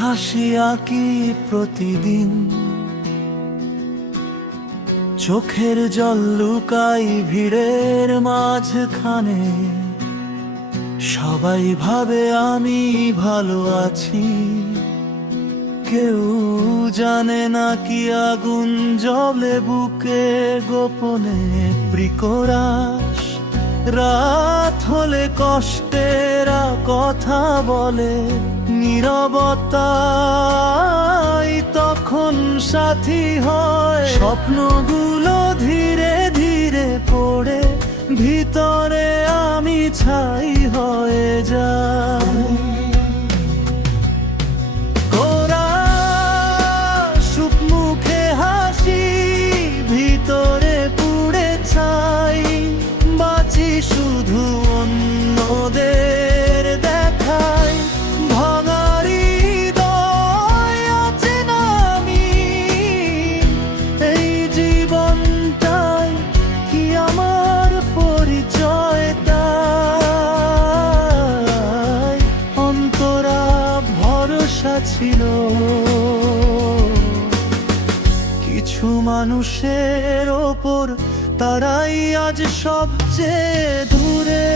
হাসি আঁকি প্রতিদিন, চোখের জল লুকাই ভিড়ের মাঝখানে। সবাই ভাবে আমি ভালো আছি, কেউ জানে না কি আগুন জ্বলে বুকে গোপনে। প্রিকরাশ রাত হলে কষ্টেরা কথা বলে, নীরবতাই তখন সাথী হয়। স্বপ্নগুলো ধীরে ধীরে পড়ে, ভিতরে আমি ছাই হয়ে যাই। মুখে হাসি, ভিতরে পুড়ে ছাই। বাঁচি শুধু অন্যদের দেখাই, ভাঙারি হৃদয় আছে না আমি। এই জীবনটাই কি আমার পরিচয়, তাই অন্তরা ভরসা ছিল। কিছু মানুষের ওপর, তারাই আজ সবচেয়ে দূরে।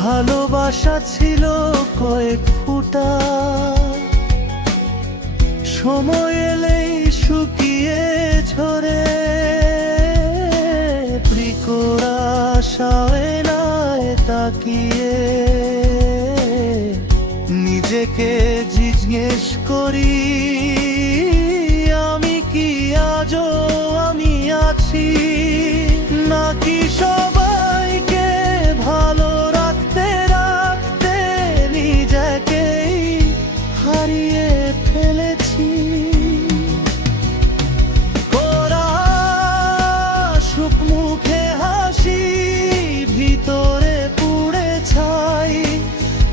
ভালোবাসা ছিল কয়েক ফোঁটা, সময় এলেই শুকিয়ে ঝরে। আশায় তাকিয়ে নিজেকে জিজ্ঞেস করি, আমি কি আজও আমি আছি, নাকি সবাইকে ভালো রাখতে রাখতে নিজেকেই হারিয়ে ফেলেছি। মুখে হাসি, ভিতরে পুড়ে ছাই।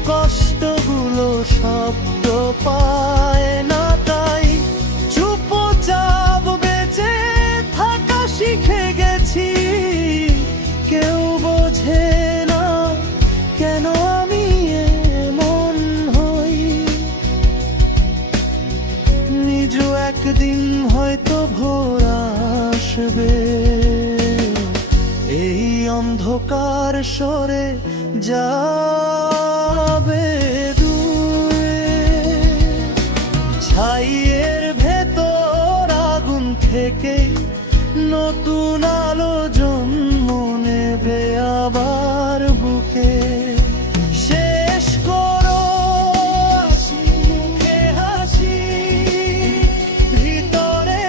কষ্টগুলো শব্দ পায় না, তাই চুপচাপ বেঁচে থাকা শিখে গেছি। কেউ বোঝে না কেন আমি এমন হই, নিজ একদিন হয়তো ভোর আসবে। এই অন্ধকার সরে যাবে দূরে, ছাইয়ের ভেতর আগুন থেকে নতুন আলো জন্ম নেবে আবার বুকে। শেষ করো মুখে হাসি, ভিতরে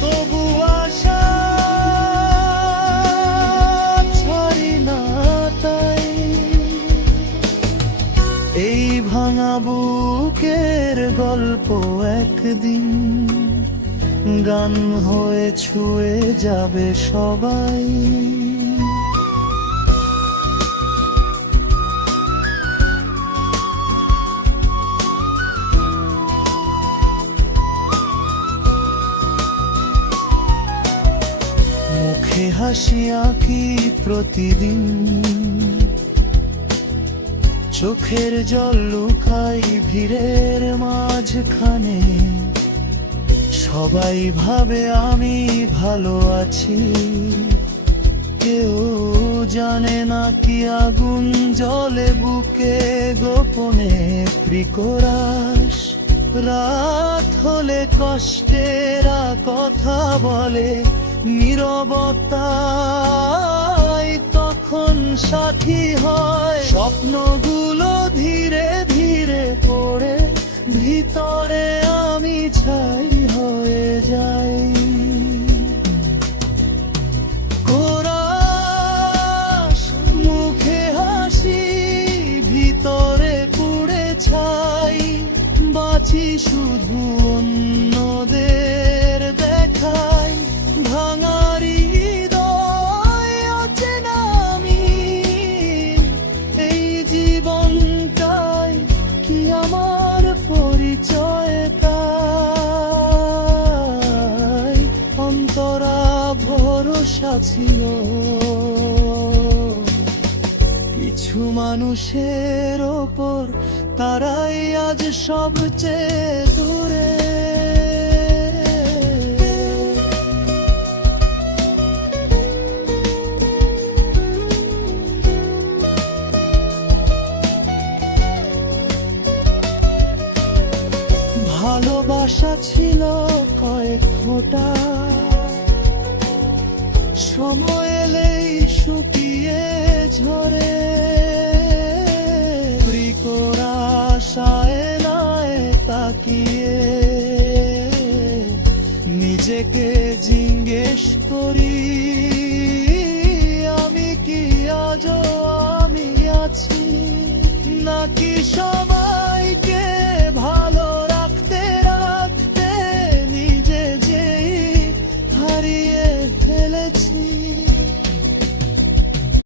তবু আশা ছাড়ি না, তাই এই ভাঙা বুকের গল্প একদিন গান হয়ে ছুঁয়ে যাবে সবাই। মুখে হাসি আঁকি প্রতিদিন, চোখের জল লুকাই ভিড়ের মাঝখানে। সবাই ভাবে আমি ভালো আছি, কেউ জানে না কি আগুন জ্বলে বুকে গোপনে। প্রিকরাশ রাত হলে কষ্টেরা কথা বলে, নীরবতাই তখন সাথী হয়। স্বপ্নগুলো ধীরে ধীরে পড়ে, ভিতরে আমি ছাই হয়ে যাই। মুখে হাসি, ভিতরে পুড়ে ছাই। বাঁচি শুধু অন্যদের দেখাই, ভাঙারি হৃদয় অচেনা আমি। এই মানুষের ওপর তারাই আজ সবচেয়ে দূরে। ভালোবাসা ছিল কয়েক ফোঁটা, সময় এলেই শুকিয়ে ঝরে। প্রিকরা সায়নায় তাকিয়ে নিজেকে জিজ্ঞেস করি, আমি কি আজও আমি আছি নাকি সব